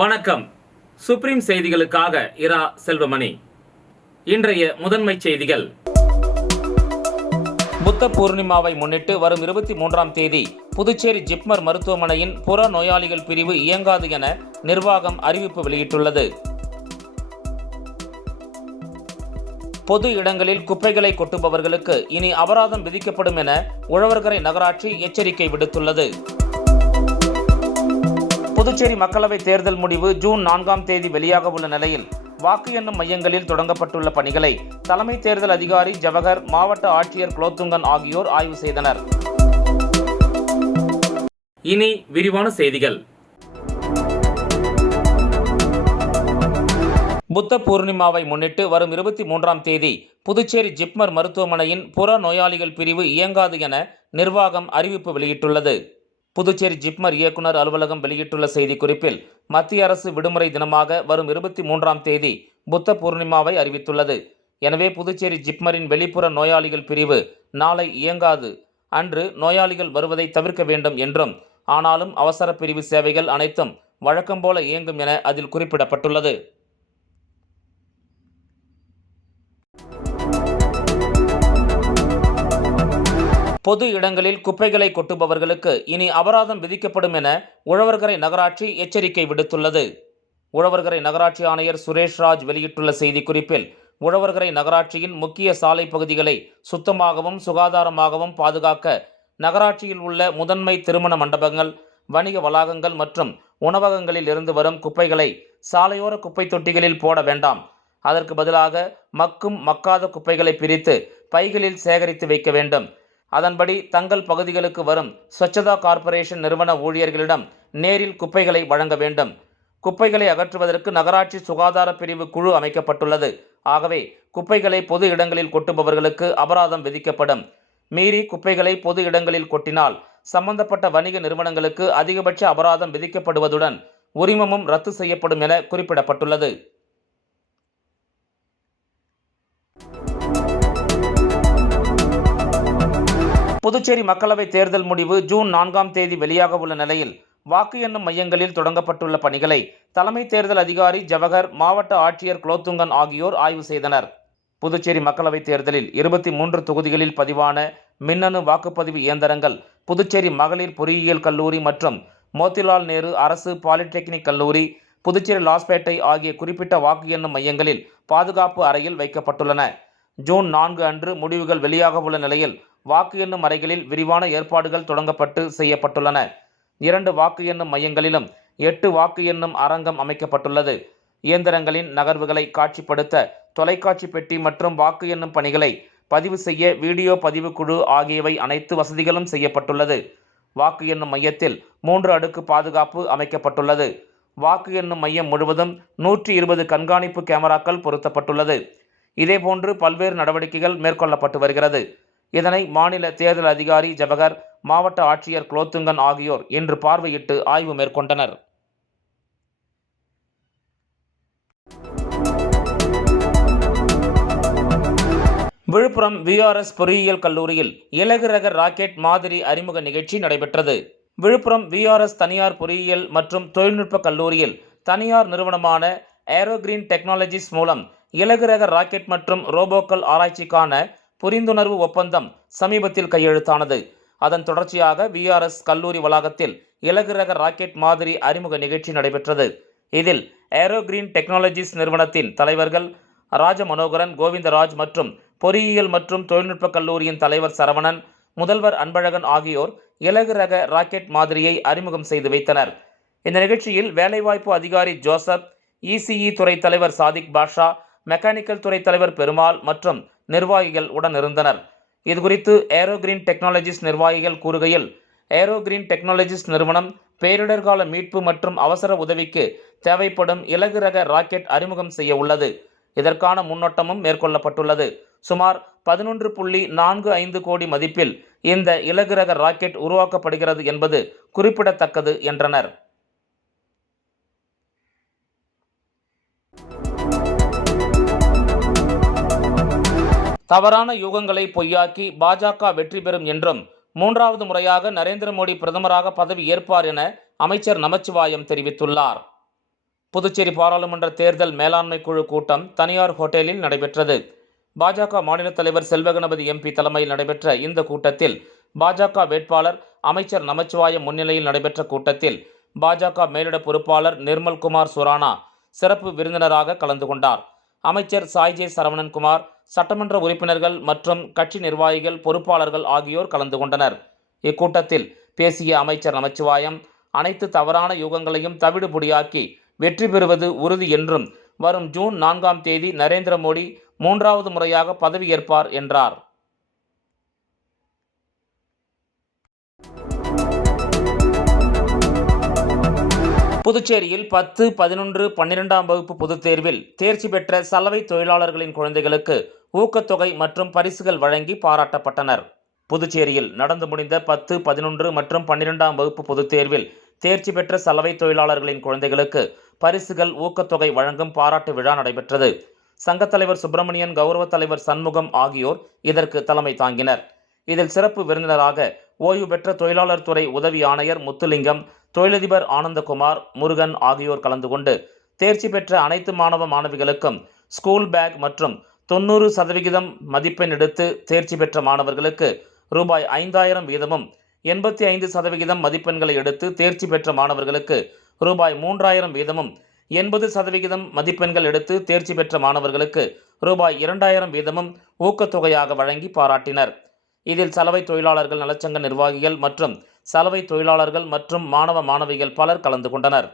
வணக்கம். சுப்ரீம் செய்திகளுக்காக இரா செல்வமணி. இன்றைய முதன்மை செய்திகள். புத்த பூர்ணிமாவை முன்னிட்டு வரும் 23ஆம் தேதி புதுச்சேரி ஜிப்மர் மருத்துவமனையின் புற நோயாளிகள் பிரிவு இயங்காது என நிர்வாகம் அறிவிப்பு வெளியிட்டுள்ளது. பொது இடங்களில் குப்பைகளை கொட்டுபவர்களுக்கு இனி அபராதம் விதிக்கப்படும் என உழவர்கரை நகராட்சி எச்சரிக்கை விடுத்துள்ளது. புதுச்சேரி மக்களவை தேர்தல் முடிவு ஜூன் 4ஆம் தேதி வெளியாக உள்ள நிலையில் வாக்கு எண்ணும் மையங்களில் தொடங்கப்பட்டுள்ள பணிகளை தலைமை தேர்தல் அதிகாரி ஜவஹர், மாவட்ட ஆட்சியர் குலோத்துங்கன் ஆகியோர் ஆய்வு செய்தனர். இனி விரிவான செய்திகள். புத்த பூர்ணிமாவை முன்னிட்டு வரும் 23ஆம் தேதி புதுச்சேரி ஜிப்மர் மருத்துவமனையின் புற நோயாளிகள் பிரிவு இயங்காது என நிர்வாகம் அறிவிப்பு வெளியிட்டுள்ளது. புதுச்சேரி ஜிப்மர் இயக்குனர் அலுவலகம் வெளியிட்டுள்ள செய்திக்குறிப்பில் மத்திய அரசு விடுமுறை தினமாக வரும் 23ஆம் தேதி புத்த பூர்ணிமாவை அறிவித்துள்ளது. எனவே புதுச்சேரி ஜிப்மரின் வெளிப்புற நோயாளிகள் பிரிவு நாளை இயங்காது. அன்று நோயாளிகள் வருவதை தவிர்க்க வேண்டும் என்றும், ஆனாலும் அவசர பிரிவு சேவைகள் அனைத்தும் வழக்கம் போல இயங்கும் என அதில் குறிப்பிடப்பட்டுள்ளது. பொது இடங்களில் குப்பைகளை கொட்டுபவர்களுக்கு இனி அபராதம் விதிக்கப்படும் என உழவர்கரை நகராட்சி எச்சரிக்கை விடுத்துள்ளது. உழவர்கரை நகராட்சி ஆணையர் சுரேஷ்ராஜ் வெளியிட்டுள்ள செய்திக்குறிப்பில், உழவர்கரை நகராட்சியின் முக்கிய சாலை பகுதிகளை சுத்தமாகவும் சுகாதாரமாகவும் பாதுகாக்க நகராட்சியில் உள்ள முதன்மை திருமண மண்டபங்கள், வணிக வளாகங்கள் மற்றும் உணவகங்களில் இருந்து வரும் குப்பைகளை சாலையோர குப்பை தொட்டிகளில் போட வேண்டாம். அதற்கு பதிலாக மக்கும் மக்காத குப்பைகளை பிரித்து பைகளில் சேகரித்து வைக்க வேண்டும். அதன்படி தங்கள் பகுதிகளுக்கு வரும் ஸ்வச்சதா கார்ப்பரேஷன் நிறுவன ஊழியர்களிடம் நேரில் குப்பைகளை வழங்க வேண்டும். குப்பைகளை அகற்றுவதற்கு நகராட்சி சுகாதார பிரிவு குழு அமைக்கப்பட்டுள்ளது. ஆகவே குப்பைகளை பொது இடங்களில் கொட்டுபவர்களுக்கு அபராதம் விதிக்கப்படும். மீறி குப்பைகளை பொது இடங்களில் கொட்டினால் சம்பந்தப்பட்ட வணிக நிறுவனங்களுக்கு அதிகபட்ச அபராதம் விதிக்கப்படுவதுடன் உரிமமும் ரத்து செய்யப்படும் என குறிப்பிடப்பட்டுள்ளது. புதுச்சேரி மக்களவை தேர்தல் முடிவு ஜூன் 4ஆம் தேதி வெளியாக உள்ள நிலையில் வாக்கு எண்ணும் மையங்களில் தொடங்கப்பட்டுள்ள பணிகளை தலைமை தேர்தல் அதிகாரி ஜவஹர், மாவட்ட ஆட்சியர் குலோத்துங்கன் ஆகியோர் ஆய்வு செய்தனர். புதுச்சேரி மக்களவை தேர்தலில் 23 தொகுதிகளில் பதிவான மின்னணு வாக்குப்பதிவு இயந்திரங்கள் புதுச்சேரி மகளிர் பொறியியல் கல்லூரி மற்றும் மோத்திலால் நேரு அரசு பாலிடெக்னிக் கல்லூரி, புதுச்சேரி லாஸ்பேட்டை ஆகிய குறிப்பிட்ட வாக்கு எண்ணும் மையங்களில் பாதுகாப்பு அறையில் வைக்கப்பட்டுள்ளன. ஜூன் 4 அன்று முடிவுகள் வெளியாக உள்ள நிலையில் வாக்கு எண்ணும் அறைகளில் விரிவான ஏற்பாடுகள் தொடங்கப்பட்டு செய்யப்பட்டுள்ளன. 2 வாக்கு எண்ணும் மையங்களிலும் 8 வாக்கு எண்ணும் அரங்கம் அமைக்கப்பட்டுள்ளது. இயந்திரங்களின் நகர்வுகளை காட்சிப்படுத்த தொலைக்காட்சி பெட்டி மற்றும் வாக்கு எண்ணும் பணிகளை பதிவு செய்ய வீடியோ பதிவு குழு ஆகியவை அனைத்து வசதிகளும் செய்யப்பட்டுள்ளது. வாக்கு எண்ணும் மையத்தில் 3 அடுக்கு பாதுகாப்பு அமைக்கப்பட்டுள்ளது. வாக்கு எண்ணும் மையம் முழுவதும் 120 கண்காணிப்பு கேமராக்கள் பொருத்தப்பட்டுள்ளது. இதேபோன்று பல்வேறு நடவடிக்கைகள் மேற்கொள்ளப்பட்டு வருகிறது. இதனை மாநில தேர்தல் அதிகாரி ஜவஹர், மாவட்ட ஆட்சியர் குலோத்துங்கன் ஆகியோர் இன்று பார்வையிட்டு ஆய்வு மேற்கொண்டனர். விழுப்புரம் VRS பொறியியல் கல்லூரியில் இலகு ரக ராக்கெட் மாதிரி அறிமுக நிகழ்ச்சி நடைபெற்றது. விழுப்புரம் VRS தனியார் பொறியியல் மற்றும் தொழில்நுட்ப கல்லூரியில் தனியார் நிறுவனமான ஏரோகிரீன் டெக்னாலஜிஸ் மூலம் இலகு ரக ராக்கெட் மற்றும் ரோபோக்கள் ஆராய்ச்சிக்கான புரிந்துணர்வு ஒப்பந்தம் சமீபத்தில் கையெழுத்தானது. அதன் தொடர்ச்சியாக VRS கல்லூரி வளாகத்தில் இலகு ரக ராக்கெட் மாதிரி அறிமுக நிகழ்ச்சி நடைபெற்றது. இதில் ஏரோகிரீன் டெக்னாலஜிஸ் நிறுவனத்தின் தலைவர்கள் ராஜமனோகரன், கோவிந்தராஜ் மற்றும் பொறியியல் மற்றும் தொழில்நுட்ப கல்லூரியின் தலைவர் சரவணன், முதல்வர் அன்பழகன் ஆகியோர் இலகு ரக ராக்கெட் மாதிரியை அறிமுகம் செய்து வைத்தனர். இந்த நிகழ்ச்சியில் வேலைவாய்ப்பு அதிகாரி ஜோசப், ECE துறை தலைவர் சாதிக் பாஷா, மெக்கானிக்கல் துறை தலைவர் பெருமாள் மற்றும் நிர்வாகிகள் உடனிருந்தனர். இதுகுறித்து ஏரோகிரீன் டெக்னாலஜிஸ் நிர்வாகிகள் கூறுகையில், ஏரோகிரீன் டெக்னாலஜிஸ் நிறுவனம் பேரிடர்கால மீட்பு மற்றும் அவசர உதவிக்கு தேவைப்படும் இலகு ரக ராக்கெட் அறிமுகம் செய்ய உள்ளது. இதற்கான முன்னோட்டமும் மேற்கொள்ளப்பட்டுள்ளது. சுமார் 11.45 கோடி மதிப்பில் இந்த இலகு ரக ராக்கெட் உருவாக்கப்படுகிறது என்பது குறிப்பிடத்தக்கது என்றனர். தவறான யூகங்களை பொய்யாக்கி பாஜக வெற்றி பெறும் என்றும் 3வது முறையாக நரேந்திர மோடி பிரதமராக பதவி ஏற்பார் என அமைச்சர் நமச்சிவாயம் தெரிவித்துள்ளார். புதுச்சேரி பாராளுமன்ற தேர்தல் மேலாண்மை குழு கூட்டம் தனியார் ஹோட்டலில் நடைபெற்றது. பாஜக மாநில தலைவர் செல்வகணபதி எம்பி தலைமையில் நடைபெற்ற இந்த கூட்டத்தில் பாஜக வேட்பாளர் அமைச்சர் நமச்சிவாயம் முன்னிலையில் நடைபெற்ற கூட்டத்தில் பாஜக மேலிட பொறுப்பாளர் நிர்மல்குமார் சுரானா சிறப்பு விருந்தினராக கலந்து கொண்டார். அமைச்சர் சாய்ஜே சரவணன்குமார், சட்டமன்ற உறுப்பினர்கள் மற்றும் கட்சி நிர்வாகிகள், பொறுப்பாளர்கள் ஆகியோர் கலந்து கொண்டனர். இக்கூட்டத்தில் பேசிய அமைச்சர் நமச்சிவாயம், அனைத்து தவறான யூகங்களையும் தவிடுபொடியாக்கி வெற்றி பெறுவது உறுதி என்றும் வரும் ஜூன் 4ஆம் தேதி நரேந்திர மோடி 3வது முறையாக பதவியேற்பார் என்றார். புதுச்சேரியில் 10, 11, 12ஆம் வகுப்பு பொதுத் தேர்வில் தேர்ச்சி பெற்ற சலவை தொழிலாளர்களின் குழந்தைகளுக்கு ஊக்கத்தொகை மற்றும் பரிசுகள் வழங்கி பாராட்டப்பட்டனர். புதுச்சேரியில் நடந்து முடிந்த 10, 11 மற்றும் 12ஆம் வகுப்பு பொதுத் தேர்வில் தேர்ச்சி பெற்ற சலவை தொழிலாளர்களின் குழந்தைகளுக்கு பரிசுகள், ஊக்கத்தொகை வழங்கும் பாராட்டு விழா நடைபெற்றது. சங்கத் தலைவர் சுப்பிரமணியன், கௌரவ தலைவர் சண்முகம் ஆகியோர் இதற்கு தலைமை தாங்கினர். இதில் சிறப்பு விருந்தினராக ஓய்வு பெற்ற தொழிலாளர் துறை உதவி ஆணையர் முத்துலிங்கம், தொழிலதிபர் ஆனந்தகுமார், முருகன் ஆகியோர் கலந்து கொண்டு தேர்ச்சி பெற்ற அனைத்து மாணவ மாணவிகளுக்கும் ஸ்கூல் பேக் மற்றும் 90% மதிப்பெண் எடுத்து தேர்ச்சி பெற்ற மாணவர்களுக்கு ரூபாய் 5000 வீதமும், 85% மதிப்பெண்களை எடுத்து தேர்ச்சி பெற்ற மாணவர்களுக்கு ரூபாய் 3000 வீதமும், 80% மதிப்பெண்கள் எடுத்து தேர்ச்சி பெற்ற மாணவர்களுக்கு ரூபாய் 2000 வீதமும் ஊக்கத்தொகையாக வழங்கி பாராட்டினர். இதில் சலவை தொழிலாளர்கள் நலச்சங்க நிர்வாகிகள் மற்றும் சலவை தொழிலாளர்கள் மற்றும் மாணவ மாணவிகள் பலர் கலந்து கொண்டனர்.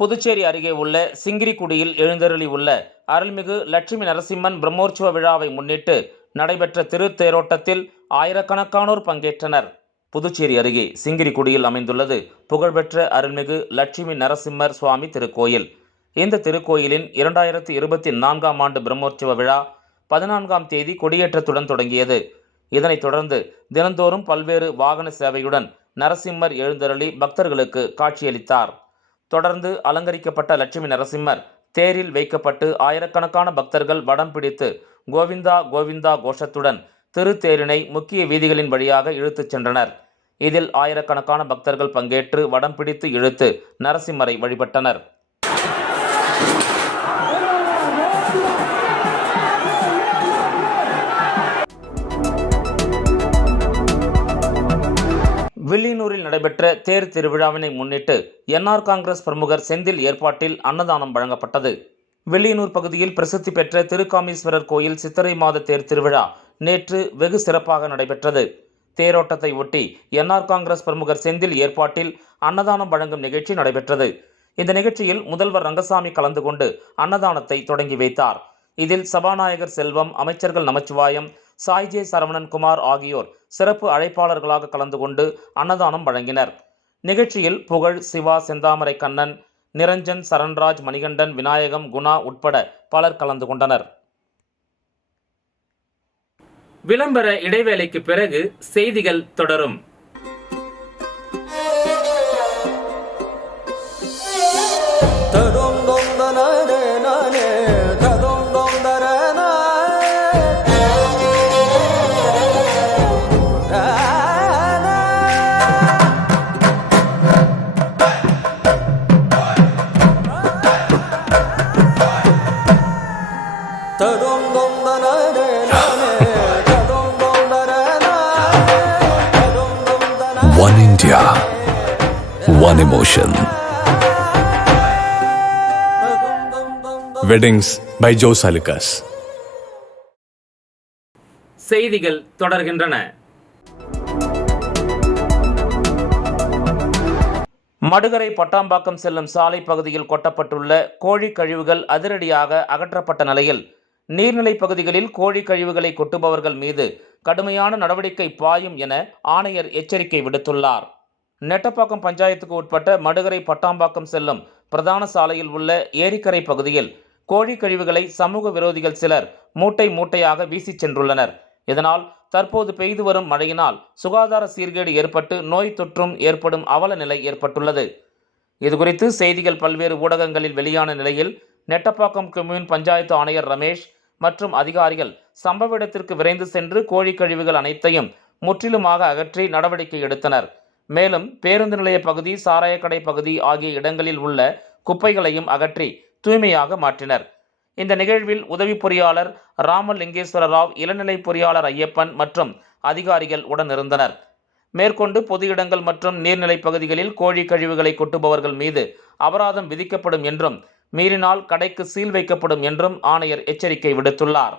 புதுச்சேரி அருகே உள்ள சிங்கிரிக்குடியில் எழுந்தருளி உள்ள அருள்மிகு லட்சுமி நரசிம்மன் பிரம்மோற்சவ விழாவை முன்னிட்டு நடைபெற்ற திருத்தேரோட்டத்தில் ஆயிரக்கணக்கானோர் பங்கேற்றனர். புதுச்சேரி அருகே சிங்கிரிக்குடியில் அமைந்துள்ளது புகழ்பெற்ற அருள்மிகு லட்சுமி நரசிம்மர் சுவாமி திருக்கோயில். இந்த திருக்கோயிலின் 2024ஆம் ஆண்டு பிரம்மோற்சவ விழா 14ஆம் தேதி கொடியேற்றத்துடன் தொடங்கியது. இதனைத் தொடர்ந்து தினந்தோறும் பல்வேறு வாகன சேவையுடன் நரசிம்மர் எழுந்தருளி பக்தர்களுக்கு காட்சியளித்தார். தொடர்ந்து அலங்கரிக்கப்பட்ட லட்சுமி நரசிம்மர் தேரில் வைக்கப்பட்டு ஆயிரக்கணக்கான பக்தர்கள் வடம் பிடித்து கோவிந்தா கோவிந்தா கோஷத்துடன் திருத்தேரினை முக்கிய வீதிகளின் வழியாக இழுத்துச் சென்றனர். இதில் ஆயிரக்கணக்கான பக்தர்கள் பங்கேற்று வடம் பிடித்து இழுத்து நரசிம்மரை வழிபட்டனர். வில்லியனூரில் நடைபெற்ற தேர் திருவிழாவினை முன்னிட்டு என்ஆர் காங்கிரஸ் பிரமுகர் செந்தில் ஏற்பாட்டில் அன்னதானம் வழங்கப்பட்டது. வில்லியனூர் பகுதியில் பிரசித்தி பெற்ற திருக்காமீஸ்வரர் கோயில் சித்திரை மாத தேர் திருவிழா நேற்று வெகு சிறப்பாக நடைபெற்றது. தேரோட்டத்தை ஒட்டி என்ஆர் காங்கிரஸ் பிரமுகர் செந்தில் ஏற்பாட்டில் அன்னதானம் வழங்கும் நிகழ்ச்சி நடைபெற்றது. இந்த நிகழ்ச்சியில் முதல்வர் ரங்கசாமி கலந்து கொண்டு அன்னதானத்தை தொடங்கி வைத்தார். இதில் சபாநாயகர் செல்வம், அமைச்சர்கள் நமச்சிவாயம், சாய்ஜே சரவணன்குமார் ஆகியோர் சிறப்பு அழைப்பாளர்களாக கலந்து கொண்டு அன்னதானம் வழங்கினர். நிகழ்ச்சியில் புகழ், சிவா, செந்தாமரை கண்ணன், நிரஞ்சன், சரண்ராஜ், மணிகண்டன், விநாயகம், குணா உட்பட பலர் கலந்து கொண்டனர். விளம்பர இடைவேளைக்கு பிறகு செய்திகள் தொடரும். One India, one emotion. Weddings by Joe Salikas. செய்திகள் தொடர்கின்றன. மடுகரை பட்டாம்பாக்கம் செல்லும் சாலை பகுதியில் கொட்டப்பட்டுள்ள கோழி கழிவுகள் அதிரடியாக அகற்றப்பட்ட நிலையில் நீர்நிலை பகுதிகளில் கோழி கழிவுகளை கொட்டுபவர்கள் மீது கடுமையான நடவடிக்கை பாயும் என ஆணையர் எச்சரிக்கை விடுத்துள்ளார். நெட்டப்பாக்கம் பஞ்சாயத்துக்கு உட்பட்ட மடுகரை பட்டாம்பாக்கம் செல்லும் பிரதான சாலையில் உள்ள ஏரிக்கரை பகுதியில் கோழி கழிவுகளை சமூக விரோதிகள் சிலர் மூட்டை மூட்டையாக வீசிச் சென்றுள்ளனர். இதனால் தற்போது பெய்து வரும் மழையினால் சுகாதார சீர்கேடு ஏற்பட்டு நோய் தொற்றும் ஏற்படும் அவல நிலை ஏற்பட்டுள்ளது. இதுகுறித்து செய்திகள் பல்வேறு ஊடகங்களில் வெளியான நிலையில் நெட்டப்பாக்கம் கம்யூன் பஞ்சாயத்து ஆணையர் ரமேஷ் மற்றும் அதிகாரிகள் சம்பவ இடத்திற்கு விரைந்து சென்று கோழி கழிவுகள் அனைத்தையும் முற்றிலுமாக அகற்றி நடவடிக்கை எடுத்தனர். மேலும் பேருந்து நிலைய பகுதி, சாராயக்கடை பகுதி ஆகிய இடங்களில் உள்ள குப்பைகளையும் அகற்றி தூய்மையாக மாற்றினர். இந்த நிகழ்வில் உதவி பொறியாளர் ராமலிங்கேஸ்வர ராவ், இளநிலை பொறியாளர் ஐயப்பன் மற்றும் அதிகாரிகள் உடனிருந்தனர். மேற்கொண்டு பொது இடங்கள் மற்றும் நீர்நிலை பகுதிகளில் கோழி கழிவுகளை கொட்டுபவர்கள் மீது அபராதம் விதிக்கப்படும் என்றும், மீறினால் கடைக்கு சீல் வைக்கப்படும் என்றும் ஆணையர் எச்சரிக்கை விடுத்துள்ளார்.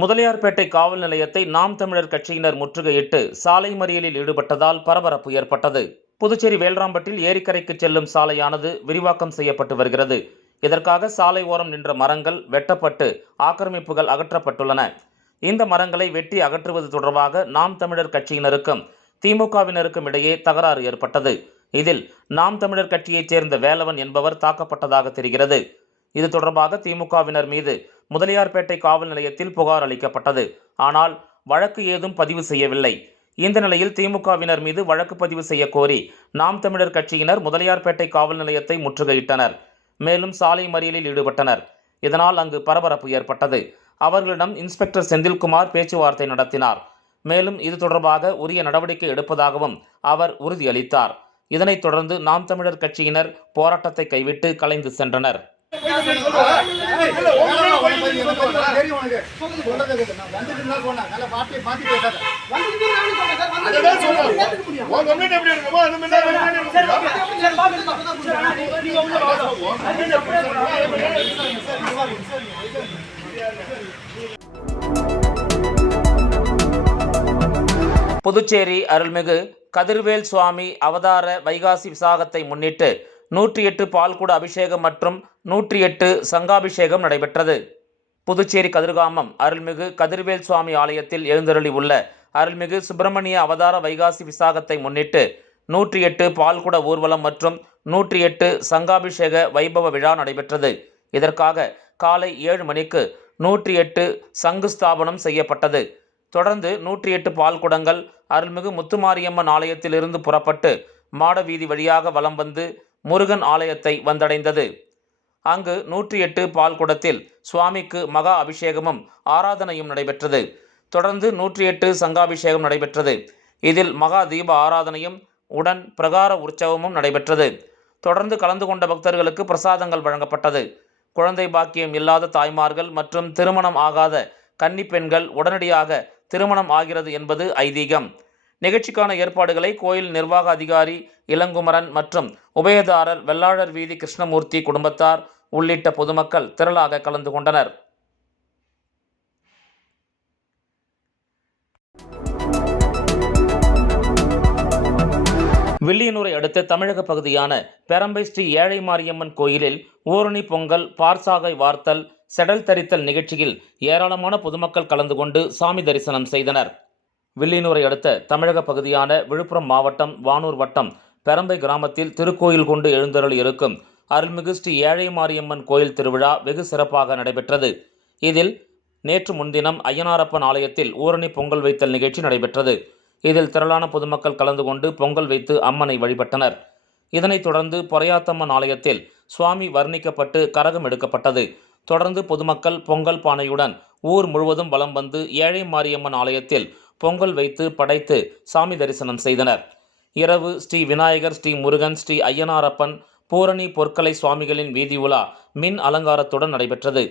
முதலியார்பேட்டை காவல் நிலையத்தை நாம் தமிழர் கட்சியினர் முற்றுகையிட்டு சாலை மறியலில் ஈடுபட்டதால் பரபரப்பு ஏற்பட்டது. புதுச்சேரி வேல்ராம்பட்டில் ஏரிக்கரைக்கு செல்லும் சாலையானது விரிவாக்கம் செய்யப்பட்டு வருகிறது. இதற்காக சாலை ஓரம் நின்ற மரங்கள் வெட்டப்பட்டு ஆக்கிரமிப்புகள் அகற்றப்பட்டுள்ளன. இந்த மரங்களை வெட்டி அகற்றுவது தொடர்பாக நாம் தமிழர் கட்சியினருக்கும் திமுகவினருக்கும் இடையே தகராறு ஏற்பட்டது. இதில் நாம் தமிழர் கட்சியைச் சேர்ந்த வேலவன் என்பவர் தாக்கப்பட்டதாக தெரிகிறது. இது தொடர்பாக திமுகவினர் மீது முதலியார்பேட்டை காவல் நிலையத்தில் புகார் அளிக்கப்பட்டது. ஆனால் வழக்கு ஏதும் பதிவு செய்யவில்லை. இந்த நிலையில் திமுகவினர் மீது வழக்கு பதிவு செய்ய கோரி நாம் தமிழர் கட்சியினர் முதலியார்பேட்டை காவல் நிலையத்தை முற்றுகையிட்டனர். மேலும் சாலை மறியலில் ஈடுபட்டனர். இதனால் அங்கு பரபரப்பு ஏற்பட்டது. அவர்களிடம் இன்ஸ்பெக்டர் செந்தில்குமார் பேச்சுவார்த்தை நடத்தினார். மேலும் இது தொடர்பாக உரிய நடவடிக்கை எடுப்பதாகவும் அவர் உறுதியளித்தார். இதனைத் தொடர்ந்து நாம் தமிழர் கட்சியினர் போராட்டத்தை கைவிட்டு கலைந்து சென்றனர். புதுச்சேரி அருள்மிகு கதிர்வேல் சுவாமி அவதார வைகாசி விசாகத்தை முன்னிட்டு 108 பால்குட அபிஷேகம் மற்றும் 108 சங்காபிஷேகம் நடைபெற்றது. புதுச்சேரி கதிர்காமம் அருள்மிகு கதிர்வேல் சுவாமி ஆலயத்தில் எழுந்தருளி உள்ள அருள்மிகு சுப்பிரமணிய அவதார வைகாசி விசாகத்தை முன்னிட்டு 108 பால்குட ஊர்வலம் மற்றும் 108 சங்காபிஷேக வைபவ விழா நடைபெற்றது. இதற்காக காலை 7 மணிக்கு 108 சங்கு ஸ்தாபனம் செய்யப்பட்டது. தொடர்ந்து 108 பால்குடங்கள் அருள்மிகு முத்துமாரியம்மன் ஆலயத்திலிருந்து புறப்பட்டு மாட வீதி வழியாக வலம் வந்து முருகன் ஆலயத்தை வந்தடைந்தது. அங்கு 108 பால்குடத்தில் சுவாமிக்கு மகா அபிஷேகமும் ஆராதனையும் நடைபெற்றது. தொடர்ந்து 108 சங்காபிஷேகம் நடைபெற்றது. இதில் மகா தீப ஆராதனையும் உடன் பிரகார உற்சவமும் நடைபெற்றது. தொடர்ந்து கலந்து கொண்ட பக்தர்களுக்கு பிரசாதங்கள் வழங்கப்பட்டது. குழந்தை பாக்கியம் இல்லாத தாய்மார்கள் மற்றும் திருமணம் ஆகாத கன்னி பெண்கள் உடனடியாக திருமணம் ஆகிறது என்பது ஐதீகம். நிகழ்ச்சிக்கான ஏற்பாடுகளை கோயில் நிர்வாக அதிகாரி இளங்குமரன் மற்றும் உபயதாரர் வெள்ளாளர் வீதி கிருஷ்ணமூர்த்தி குடும்பத்தார் உள்ளிட்ட பொதுமக்கள் திரளாக கலந்து கொண்டனர். வில்லியனூரை அடுத்த தமிழக பகுதியான பெரம்பை ஸ்ரீ ஏழை மாரியம்மன் கோயிலில் ஊரணி பொங்கல், பார்சாகை வார்த்தல், செடல் தரித்தல் நிகழ்ச்சியில் ஏராளமான பொதுமக்கள் கலந்து கொண்டு சாமி தரிசனம் செய்தனர். வில்லியனூரை அடுத்த தமிழக பகுதியான விழுப்புரம் மாவட்டம் வானூர் வட்டம் பெரம்பை கிராமத்தில் திருக்கோயில் கொண்டு எழுந்தருளி இருக்கும் அருள்மிகு ஸ்ரீ ஏழை மாரியம்மன் கோயில் திருவிழா வெகு சிறப்பாக நடைபெற்றது. இதில் நேற்று முன்தினம் ஐயனாரப்பன் ஆலயத்தில் ஊரணி பொங்கல் வைத்தல் நிகழ்ச்சி நடைபெற்றது. இதில் திரளான பொதுமக்கள் கலந்து கொண்டு பொங்கல் வைத்து அம்மனை வழிபட்டனர். இதனைத் தொடர்ந்து பொறையாத்தம்மன் ஆலயத்தில் சுவாமி வர்ணிக்கப்பட்டு கரகம் எடுக்கப்பட்டது. தொடர்ந்து பொதுமக்கள் பொங்கல் பானையுடன் ஊர் முழுவதும் வலம் வந்து ஏழை மாரியம்மன் ஆலயத்தில் பொங்கல் வைத்து படைத்து சாமி தரிசனம் செய்தனர். இரவு ஸ்ரீ விநாயகர், ஸ்ரீ முருகன், ஸ்ரீ ஐயனாரப்பன், பூரணி பொற்கலை சுவாமிகளின் வீதி உலா மின் அலங்காரத்துடன் நடைபெற்றது.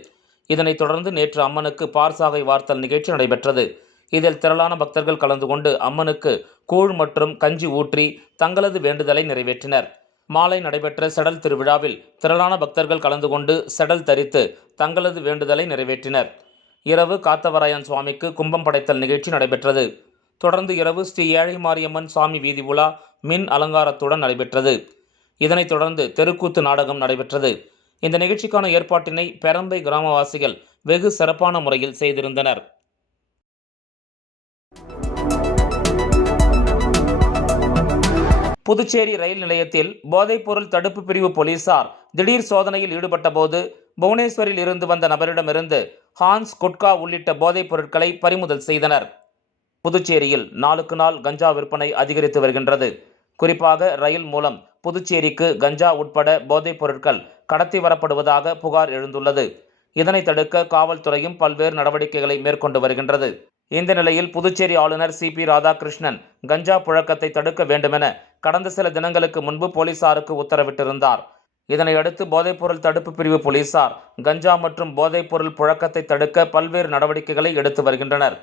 இதனைத் தொடர்ந்து நேற்று அம்மனுக்கு பார்சாகை வார்த்தல் நிகழ்ச்சி நடைபெற்றது. இதில் திரளான பக்தர்கள் கலந்து கொண்டு அம்மனுக்கு கூழ் மற்றும் கஞ்சி ஊற்றி தங்களது வேண்டுதலை நிறைவேற்றினர். மாலை நடைபெற்ற செடல் திருவிழாவில் திரளான பக்தர்கள் கலந்து கொண்டு செடல் தரித்து தங்களது வேண்டுதலை நிறைவேற்றினர். இரவு காத்தவராயன் சுவாமிக்கு கும்பம் படைத்தல் நிகழ்ச்சி நடைபெற்றது. தொடர்ந்து இரவு ஸ்ரீ ஏழை மாரியம்மன் சுவாமி வீதி உலா மின் அலங்காரத்துடன் நடைபெற்றது. இதனைத் தொடர்ந்து தெருக்கூத்து நாடகம் நடைபெற்றது. இந்த நிகழ்ச்சிக்கான ஏற்பாட்டினை பெரம்பை கிராமவாசிகள் வெகு சிறப்பான முறையில் செய்திருந்தனர். புதுச்சேரி ரயில் நிலையத்தில் போதைப்பொருள் தடுப்பு பிரிவு போலீசார் திடீர் சோதனையில் ஈடுபட்ட போது புவனேஸ்வரில் இருந்து வந்த நபரிடமிருந்து ஹான்ஸ், குட்கா உள்ளிட்ட போதைப் பொருட்களை பறிமுதல் செய்தனர். புதுச்சேரியில் நாளுக்கு நாள் கஞ்சா விற்பனை அதிகரித்து வருகின்றது. குறிப்பாக ரயில் மூலம் புதுச்சேரிக்கு கஞ்சா உட்பட போதைப் பொருட்கள் கடத்தி வரப்படுவதாக புகார் எழுந்துள்ளது. இதனை தடுக்க காவல்துறையும் பல்வேறு நடவடிக்கைகளை மேற்கொண்டு வருகின்றது. இந்த நிலையில் புதுச்சேரி ஆளுநர் CP ராதாகிருஷ்ணன் கஞ்சா புழக்கத்தை தடுக்க வேண்டுமென கடந்த சில தினங்களுக்கு முன்பு போலீசாருக்கு உத்தரவிட்டிருந்தார். இதனையடுத்து போதைப்பொருள் தடுப்பு பிரிவு போலீசார் கஞ்சா மற்றும் போதைப்பொருள் புழக்கத்தை தடுக்க பல்வேறு நடவடிக்கைகளை எடுத்து வருகின்றனர்.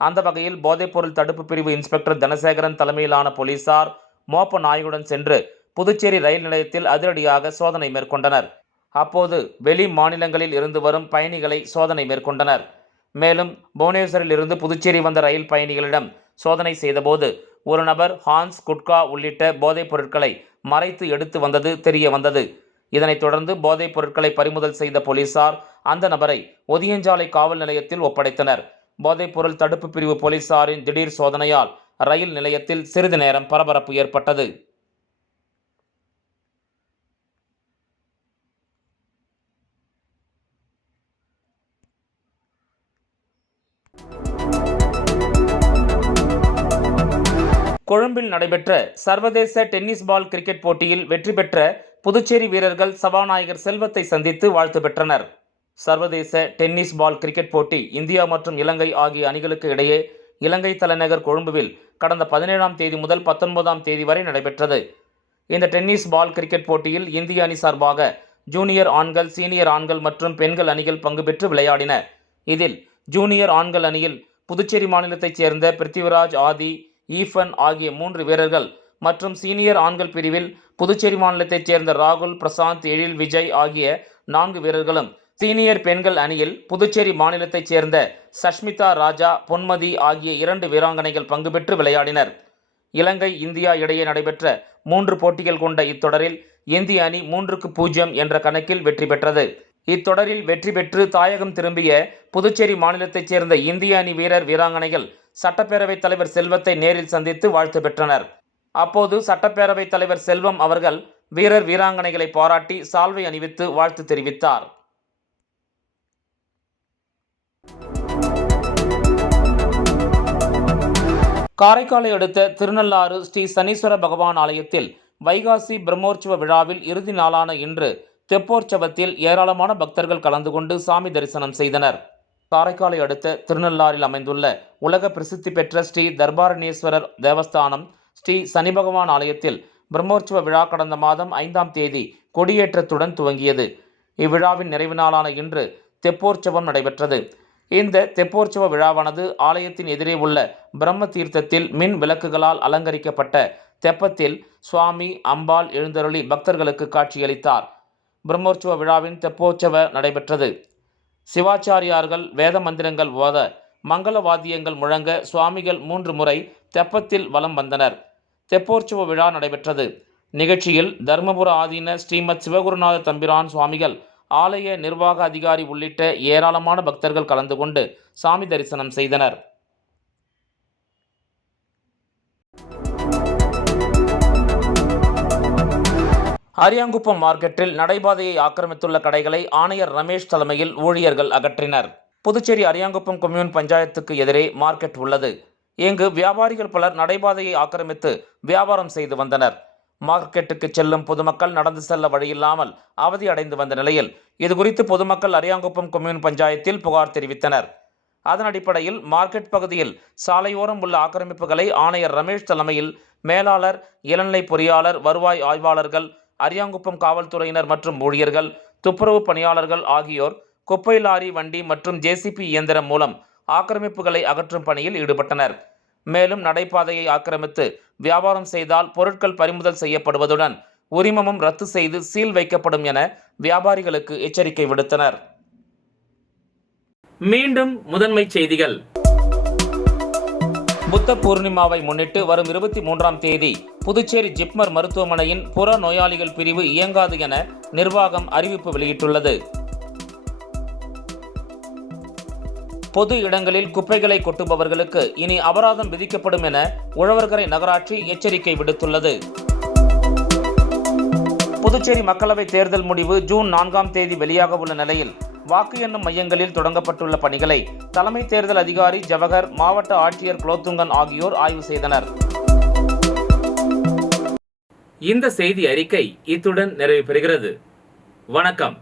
அந்த வகையில் போதைப்பொருள் தடுப்பு பிரிவு இன்ஸ்பெக்டர் தனசேகரன் தலைமையிலான போலீசார் மோப்ப நாயுடன் சென்று புதுச்சேரி ரயில் நிலையத்தில் அதிரடியாக சோதனை மேற்கொண்டனர். அப்போது வெளி மாநிலங்களில் இருந்து வரும் பயணிகளை சோதனை மேற்கொண்டனர். மேலும் புவனேஸ்வரில் இருந்து புதுச்சேரி வந்த ரயில் பயணிகளிடம் சோதனை செய்தபோது ஒரு நபர் ஹான்ஸ், குட்கா உள்ளிட்ட போதைப் பொருட்களை மறைத்து எடுத்து வந்தது தெரிய வந்தது. இதனைத் தொடர்ந்து போதைப் பொருட்களை பறிமுதல் செய்த போலீசார் அந்த நபரை ஒதியஞ்சாலை காவல் நிலையத்தில் ஒப்படைத்தனர். போதைப்பொருள் தடுப்பு பிரிவு போலீசாரின் திடீர் சோதனையால் ரயில் நிலையத்தில் சிறிது நேரம் பரபரப்பு ஏற்பட்டது. கொழும்பில் நடைபெற்ற சர்வதேச டென்னிஸ் பால் கிரிக்கெட் போட்டியில் வெற்றி பெற்ற புதுச்சேரி வீரர்கள் சபாநாயகர் செல்வத்தை சந்தித்து வாழ்த்து பெற்றனர். சர்வதேச டென்னிஸ் பால் கிரிக்கெட் போட்டி இந்தியா மற்றும் இலங்கை ஆகிய அணிகளுக்கு இடையே இலங்கை தலைநகர் கொழும்புவில் கடந்த 17ஆம் தேதி முதல் 19ஆம் தேதி வரை நடைபெற்றது. இந்த டென்னிஸ் பால் கிரிக்கெட் போட்டியில் இந்திய அணி சார்பாக ஜூனியர் ஆண்கள், சீனியர் ஆண்கள் மற்றும் பெண்கள் அணிகள் பங்கு பெற்று விளையாடின. இதில் ஜூனியர் ஆண்கள் அணியில் புதுச்சேரி மாநிலத்தைச் சேர்ந்த பிருத்திவிராஜ், ஆதி, ஈஃபன் ஆகிய 3 வீரர்கள் மற்றும் சீனியர் ஆண்கள் பிரிவில் புதுச்சேரி மாநிலத்தைச் சேர்ந்த ராகுல், பிரசாந்த், எழில், விஜய் ஆகிய 4 வீரர்களும், சீனியர் பெண்கள் அணியில் புதுச்சேரி மாநிலத்தைச் சேர்ந்த சஷ்மிதா ராஜா, பொன்மதி ஆகிய 2 வீராங்கனைகள் பங்கு பெற்று விளையாடினர். இலங்கை, இந்தியா இடையே நடைபெற்ற 3 போட்டிகள் கொண்ட இத்தொடரில் இந்திய அணி 3-0 என்ற கணக்கில் வெற்றி பெற்றது. இத்தொடரில் வெற்றி பெற்று தாயகம் திரும்பிய புதுச்சேரி மாநிலத்தைச் சேர்ந்த இந்திய அணி வீரர், வீராங்கனைகள் சட்டப்பேரவைத் தலைவர் செல்வத்தை நேரில் சந்தித்து வாழ்த்து பெற்றனர். அப்போது சட்டப்பேரவைத் தலைவர் செல்வம் அவர்கள் வீரர், வீராங்கனைகளை பாராட்டி சால்வை அணிவித்து வாழ்த்து தெரிவித்தார். காரைக்காலை அடுத்த திருநள்ளாறு ஸ்ரீ சனீஸ்வர பகவான் ஆலயத்தில் வைகாசி பிரம்மோற்சவ விழாவில் இறுதி நாளான இன்று தெப்போற்சவத்தில் ஏராளமான பக்தர்கள் கலந்து கொண்டு சாமி தரிசனம் செய்தனர். காரைக்காலை அடுத்த திருநள்ளாறில் அமைந்துள்ள உலக பிரசித்தி பெற்ற ஸ்ரீ தர்பாரணேஸ்வரர் தேவஸ்தானம் ஸ்ரீ சனி பகவான் ஆலயத்தில் பிரம்மோற்சவ விழா கடந்த மாதம் 5ஆம் தேதி கொடியேற்றத்துடன் துவங்கியது. இவ்விழாவின் நிறைவு நாளான இன்று தெப்போற்சவம் நடைபெற்றது. இந்த தெப்போற்சவ விழாவானது ஆலயத்தின் எதிரே உள்ள பிரம்ம தீர்த்தத்தில் மின் விளக்குகளால் அலங்கரிக்கப்பட்ட தெப்பத்தில் சுவாமி, அம்பாள் எழுந்தருளி பக்தர்களுக்கு காட்சியளித்தார். பிரம்மோற்சவ விழாவின் தெப்போற்சவ நடைபெற்றது. சிவாச்சாரியார்கள் வேத மந்திரங்கள் ஓத, மங்கள வாத்தியங்கள் முழங்க சுவாமிகள் 3 முறை தெப்பத்தில் வலம் வந்தனர். தெப்போற்சவ விழா நடைபெற்றது. நிகழ்ச்சியில் தர்மபுர ஆதீன ஸ்ரீமத் சிவகுருநாத தம்பிரான் சுவாமிகள், ஆலய நிர்வாக அதிகாரி உள்ளிட்ட ஏராளமான பக்தர்கள் கலந்து கொண்டு சாமி தரிசனம் செய்தனர். அரியாங்குப்பம் மார்க்கெட்டில் நடைபாதையை ஆக்கிரமித்துள்ள கடைகளை ஆணையர் ரமேஷ் தலைமையில் ஊழியர்கள் அகற்றினர். புதுச்சேரி அரியாங்குப்பம் கொம்யூன் பஞ்சாயத்துக்கு எதிரே மார்க்கெட் உள்ளது. இங்கு வியாபாரிகள் பலர் நடைபாதையை ஆக்கிரமித்து வியாபாரம் செய்து வந்தனர். மார்க்கெட்டுக்கு செல்லும் பொதுமக்கள் நடந்து செல்ல வழியில்லாமல் அவதி அடைந்து வந்த நிலையில் இதுகுறித்து பொதுமக்கள் அரியாங்குப்பம் கொம்யூன் பஞ்சாயத்தில் புகார் தெரிவித்தனர். அதன் அடிப்படையில் மார்க்கெட் பகுதியில் சாலையோரம் உள்ள ஆக்கிரமிப்புகளை ஆணையர் ரமேஷ் தலைமையில் மேலாளர், இளநிலை பொறியாளர், வருவாய் ஆய்வாளர்கள், அரியாங்குப்பம் காவல்துறையினர் மற்றும் ஊழியர்கள், துப்புரவு பணியாளர்கள் ஆகியோர் குப்பை லாரி, வண்டி மற்றும் JCB இயந்திரம் மூலம் ஆக்கிரமிப்புகளை அகற்றும் பணியில் ஈடுபட்டனர். மேலும் நடைபாதையை ஆக்கிரமித்து வியாபாரம் செய்தால் பொருட்கள் பறிமுதல் செய்யப்படுவதுடன் உரிமமும் ரத்து செய்து சீல் வைக்கப்படும் என வியாபாரிகளுக்கு எச்சரிக்கை விடுத்தனர். மீண்டும் முதன்மைச் செய்திகள். புத்த பூர்ணிமாவை முன்னிட்டு வரும் 23ஆம் தேதி புதுச்சேரி ஜிப்மர் மருத்துவமனையின் புற நோயாளிகள் பிரிவு இயங்காது என நிர்வாகம் அறிவிப்பு வெளியிட்டுள்ளது. பொது இடங்களில் குப்பைகளை கொட்டுபவர்களுக்கு இனி அபராதம் விதிக்கப்படும் என உழவர்கரை நகராட்சி எச்சரிக்கை விடுத்துள்ளது. புதுச்சேரி மக்களவைத் தேர்தல் முடிவு ஜூன் 4ஆம் தேதி வெளியாக உள்ள நிலையில் வாக்கு எண்ணும் மையங்களில் தொடங்கப்பட்டுள்ள பணிகளை தலைமை தேர்தல் அதிகாரி ஜவஹர், மாவட்ட ஆட்சியர் குலோத்துங்கன் ஆகியோர் ஆய்வு செய்தனர். இந்த செய்தி அறிக்கை இத்துடன் நிறைவு பெறுகிறது. வணக்கம்.